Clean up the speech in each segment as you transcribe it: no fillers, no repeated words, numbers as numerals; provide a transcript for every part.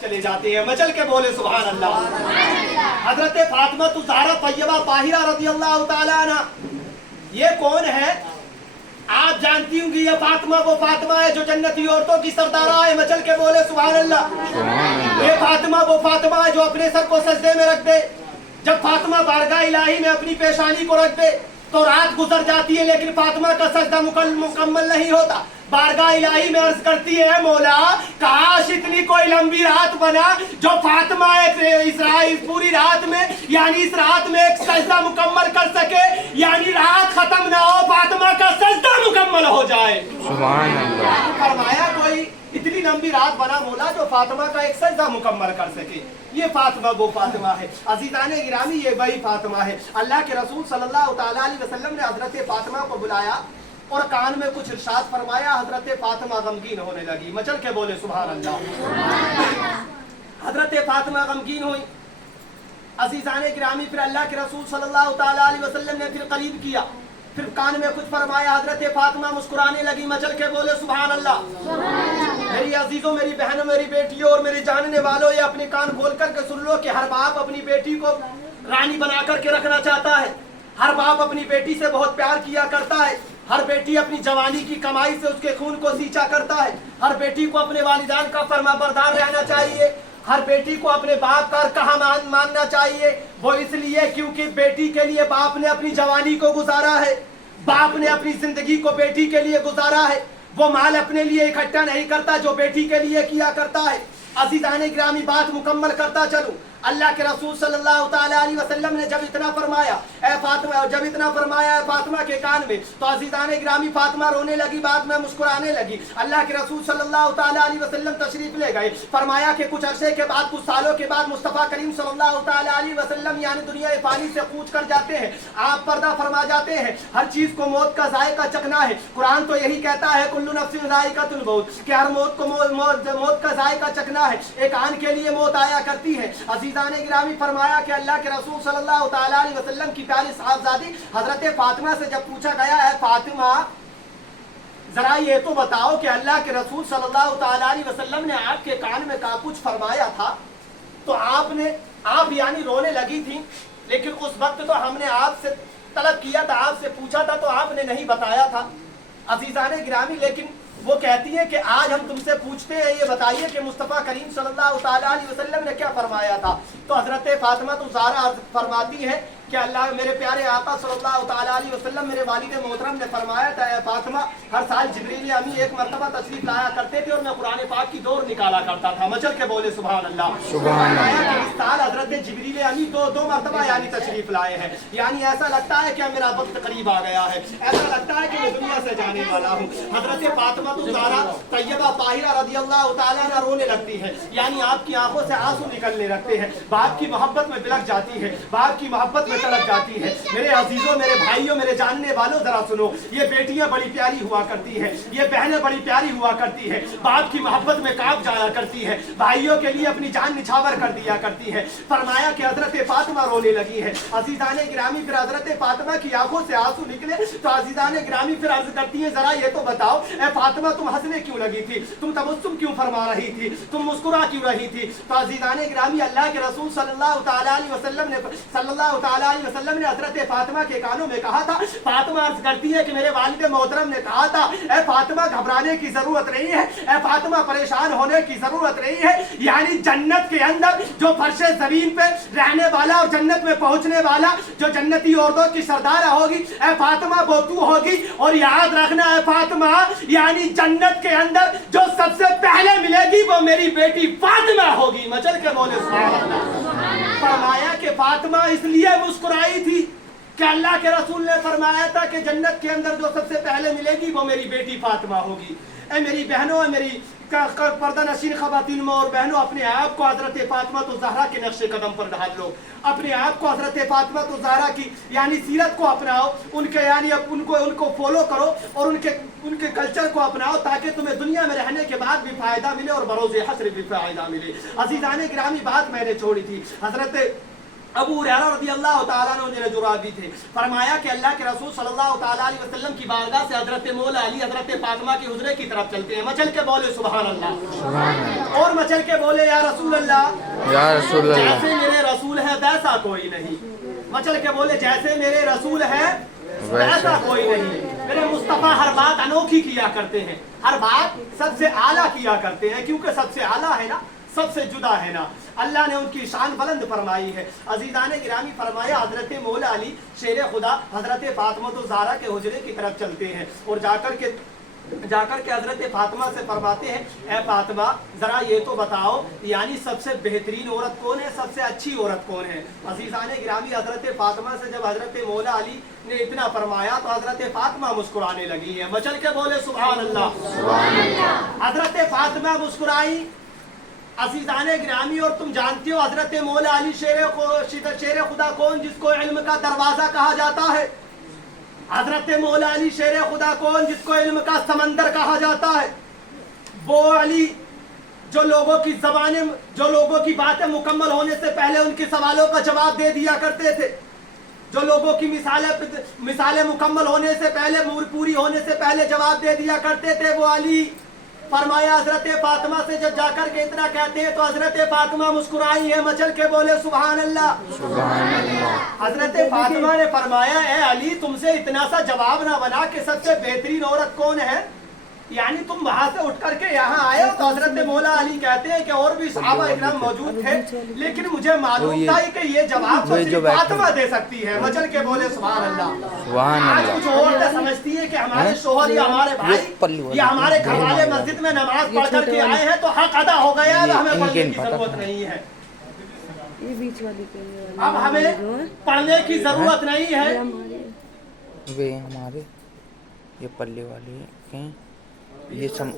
چلے جاتے ہیں، مچل کے بولے سبحان اللہ۔ حضرت فاطمہ الزہرا طیبہ طاہرہ رضی اللہ تعالیٰ عنہ، یہ کون ہے؟ آپ جانتی ہوں گی یہ فاطمہ وہ فاطمہ ہے جو جنتی عورتوں کی سردارہ ہے، مچل کے بولے سبحان اللہ۔ یہ فاطمہ وہ فاطمہ ہے جو اپنے سر کو سجدے میں رکھ دے۔ جب فاطمہ بارگاہ الہی میں اپنی پیشانی کو رکھ دے تو رات گزر جاتی ہے لیکن فاطمہ کا سجدہ مکمل نہیں ہوتا۔ بارگاہ الہی میں عرض کرتی ہے مولا کاش اتنی کوئی لمبی رات بنا جو فاطمہ اس پوری رات میں یعنی اس رات میں ایک سجدہ مکمل کر سکے، یعنی رات ختم نہ ہو فاطمہ کا سجدہ مکمل ہو جائے۔ سبحان اللہ۔ فرمایا کوئی اتنی لمبی رات بنا مولا جو فاطمہ کا ایک سجدہ مکمل کر سکے۔ یہ فاطمہ وہ فاطمہ ہے، عزیزان گرامی یہ وہی فاطمہ ہے۔ اللہ کے رسول صلی اللہ تعالیٰ علیہ وسلم نے حضرت فاطمہ کو بلایا اور کان میں کچھ ارشاد فرمایا، حضرت فاطمہ غمگین ہونے لگی، مچل کے بولے سبحان اللہ۔ حضرت فاطمہ غمگین ہوئی، عزیزان گرامی پھر اللہ کے رسول صلی اللہ تعالیٰ علیہ وسلم نے پھر قریب کیا، پھر کان میں کچھ فرمایا، حضرت فاطمہ مسکرانے لگی، مچل کے بولے سبحان اللہ۔ میری عزیزوں، میری بہنوں، میری بیٹیوں اور میری جاننے والوں، یہ اپنے کان کھول کر کے سن لو کہ ہر باپ اپنی بیٹی کو رانی بنا کر کے رکھنا چاہتا ہے، ہر باپ اپنی بیٹی سے بہت پیار کیا کرتا ہے، ہر بیٹی اپنی جوانی کی کمائی سے اس کے خون کو سینچا کرتا ہے، ہر بیٹی کو اپنے والدین کا فرما بردار رہنا چاہیے، ہر بیٹی کو اپنے باپ کا کہا ماننا چاہیے، وہ اس لیے کیونکہ بیٹی کے لیے باپ نے اپنی جوانی کو گزارا ہے، باپ نے اپنی زندگی کو بیٹی کے لیے گزارا ہے، وہ مال اپنے لیے اکٹھا نہیں کرتا جو بیٹی کے لیے کیا کرتا ہے۔ عزیزان گرامی بات مکمل کرتا چلوں، اللہ کے رسول صلی اللہ تعالیٰ علیہ وسلم نے جب اتنا فرمایا اے فاطمہ کے کان میں تو عزیزان گرامی فاطمہ رونے لگی، بعد میں مسکرانے لگی۔ اللہ کے رسول صلی اللہ تعالیٰ علیہ وسلم تشریف لے گئے، فرمایا کہ کچھ عرصے کے بعد، کچھ سالوں کے بعد مصطفیٰ کریم صلی اللہ تعالیٰ علیہ وسلم یعنی دنیا فانی سے کوچ کر جاتے ہیں، آپ پردہ فرما جاتے ہیں، ہر چیز کو موت کا ذائقہ چکھنا ہے۔ قرآن تو یہی کہتا ہے کل نفس ذائقۃ الموت، کہ ہر موت کو موت کا ذائقہ چکھنا ہے، ایک آن کے لیے موت آیا کرتی ہے۔ عزیزان گرامی فرمایا کہ اللہ کے رسول صلی اللہ تعالیٰ علیہ وسلم کی پیاری صاحبزادی حضرت فاطمہ سے جب پوچھا گیا ہے فاطمہ ذرا یہ تو بتاؤ کہ اللہ کے رسول صلی اللہ تعالیٰ علیہ وسلم نے آپ کے کان میں کچھ فرمایا تھا تو آپ یعنی رونے لگی تھی، لیکن اس وقت تو ہم نے آپ سے طلب کیا تھا، آپ سے پوچھا تھا تو آپ نے نہیں بتایا تھا۔ عزیزان گرامی لیکن وہ کہتی ہے کہ آج ہم تم سے پوچھتے ہیں یہ بتائیے کہ مصطفیٰ کریم صلی اللہ تعالیٰ علیہ وسلم نے کیا فرمایا تھا؟ تو حضرت فاطمہ الزہرا فرماتی ہے کہ اللہ میرے پیارے آقا صلی اللہ تعالیٰ علیہ وسلم میرے والد محترم نے فرمایا تھا اے فاطمہ ہر سال جبریل امی ایک مرتبہ تشریف لایا کرتے تھے اور میں قرآن پاک کی دور نکالا کرتا تھا، مچل کے بولے سبحان اللہ۔ فرمایا کہ اس سال حضرت جبریل امی دو مرتبہ یعنی تشریف لائے ہیں، یعنی ایسا لگتا ہے کہ میرا وقت قریب آ گیا ہے، ایسا لگتا ہے کہ میں دنیا سے جانے والا ہوں۔ حضرت فاطمہ الزہرا طیبہ طاہرہ رضی اللہ تعالیٰ عنہ رونے لگتی ہے، یعنی آپ کی آنکھوں سے آنسو نکلنے لگتے ہیں، باپ کی محبت میں بلک جاتی ہے، باپ کی محبت میں تڑپ جاتی ہے۔ میرے عزیزوں، میرے بھائیوں، میرے جاننے والوں ذرا سنو، یہ بیٹیاں بڑی پیاری ہوا کرتی ہیں، یہ بہنیں بڑی پیاری ہوا کرتی ہیں، باپ کی محبت میں کانپ جایا کرتی ہے، بھائیوں کے لیے اپنی جان نچھاور کر دیا کرتی ہے۔ فرمایا کہ حضرت فاطمہ رونے لگی ہے۔ عزیزان گرامی پھر حضرت فاطمہ کی آنکھوں سے آنسو نکلے تو عزیزان گرامی پھر عرض کرتی ہیں ذرا یہ تو بتاؤ اے فاطمہ تم ہنسنے کیوں لگی تھی، تم تبسم کیوں فرما رہی تھی، تم مسکرا کیوں رہی تھی؟ تو عزیزان گرامی اللہ کے رسول صلی اللہ تعالیٰ علیہ وسلم نے حضرت فاطمہ کے کانوں میں کہا تھا، فاطمہ عرض کرتی ہے کہ میرے والد محترم نے کہا تھا اے فاطمہ گھبرانے کی ضرورت نہیں ہے، اے فاطمہ پریشان ہونے کی ضرورت نہیں ہے، یعنی جنت کے اندر جو فرش زمین پہ رہنے والا اور جنت میں پہنچنے والا جو جنتی عورتوں کی سردار ہوگی اے فاطمہ وہ تو ہوگی، اور یاد رکھنا اے فاطمہ یعنی جنت کے اندر جو سب سے پہلے ملے گی وہ میری بیٹی فاطمہ ہوگی، مچل کے بولے سبحان اللہ۔ فرمایا کہ فاطمہ اس لیے مسکرائی تھی کہ اللہ کے رسول نے فرمایا تھا کہ جنت کے اندر جو سب سے پہلے ملے گی وہ میری بیٹی فاطمہ ہوگی۔ اے میری بہنوں، اے میری پردہ نشین خواتین اور بہنوں، اپنے آپ کو حضرت فاطمہ الزہرا کے نقش قدم پر ڈھال لو، اپنے آپ کو حضرت فاطمہ الزہرا کی یعنی سیرت کو اپناؤ، ان کے یعنی ان کو فالو کرو اور ان کے کلچر کو اپناؤ تاکہ تمہیں دنیا میں رہنے کے بعد بھی فائدہ ملے اور بروز حشر بھی فائدہ ملے۔ عزیزان گرامی بات میں نے چھوڑی تھی، حضرت ابو ہریرہ رضی اللہ تعالیٰ عنہ جو راوی تھے، فرمایا کہ اللہ کے رسول صلی اللہ تعالیٰ علیہ وسلم کی بارگاہ سے حضرت مولا علی حضرت فاطمہ کی حجرے کی طرف چلتے ہیں، مچل کے بولے سبحان اللہ، اور مچل کے بولے یا رسول اللہ، یا رسول اللہ، جیسے میرے رسول ہے ویسا کوئی نہیں، مچل کے بولے جیسے میرے رسول ہے ویسا کوئی نہیں، میرے مصطفیٰ ہر بات انوکھی کیا کرتے ہیں، ہر بات سب سے اعلیٰ کیا کرتے ہیں، کیونکہ سب سے اعلیٰ ہے نا، سب سے جدا ہے نا، اللہ نے ان کی شان بلند فرمائی ہے۔ عزیزان گرامی، فرمایا حضرت مولا علی شیر خدا حضرت فاطمہ الزہرا کے حجرے کی طرف چلتے ہیں، اور جا کر کے حضرت فاطمہ سے فرماتے ہیں، اے فاطمہ ذرا یہ تو بتاؤ یعنی سب سے بہترین عورت کون ہے، سب سے اچھی عورت کون ہے؟ عزیزان گرامی، حضرت فاطمہ سے جب حضرت مولا علی نے اتنا فرمایا تو حضرت فاطمہ مسکرانے لگی ہیں، مچل کے بولے سبحان اللہ، سبحان اللہ، حضرت فاطمہ مسکرائی۔ عزیزان گرامی، اور تم جانتے ہو حضرت مولا علی شیر خدا کون، جس کو علم کا دروازہ کہا جاتا ہے؟ حضرت مولا علی شیر خدا کون، جس کو علم کا سمندر کہا جاتا ہے؟ وہ علی جو لوگوں کی زبانیں، جو لوگوں کی باتیں مکمل ہونے سے پہلے ان کے سوالوں کا جواب دے دیا کرتے تھے، جو لوگوں کی مثالیں مکمل ہونے سے پہلے، پوری ہونے سے پہلے جواب دے دیا کرتے تھے، وہ علی۔ فرمایا حضرت فاطمہ سے جب جا کر کے اتنا کہتے ہیں تو حضرت فاطمہ مسکرائی ہے، مچل کے بولے سبحان اللہ، سبحان اللہ۔ حضرت فاطمہ نے فرمایا اے علی تم سے اتنا سا جواب نہ بنا کہ سب سے بہترین عورت کون ہے، یعنی تم وہاں سے اٹھ کر کے یہاں آئے ہو۔ تو حضرت مولا علی کہتے ہیں کہ اور بھی صحابہ اکرام موجود تھے، لیکن مجھے معلوم تھا کہ یہ جواب تو صرف فاطمہ دے سکتی ہے، مچل کے بولے سبحان اللہ۔ آج کچھ عورتیں سمجھتی ہیں کہ ہمارے شوہر یا ہمارے بھائی یا ہمارے گھر والے مسجد میں نماز پڑھ کر کے آئے ہیں تو حق ادا ہو گیا، اب ہمیں پڑھنے کی ضرورت نہیں ہے، اب ہمیں پڑھنے کی ضرورت نہیں ہے۔ ہمارے یہ پلے والے ہیں، یہ سب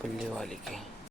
پلے والے کے ہیں۔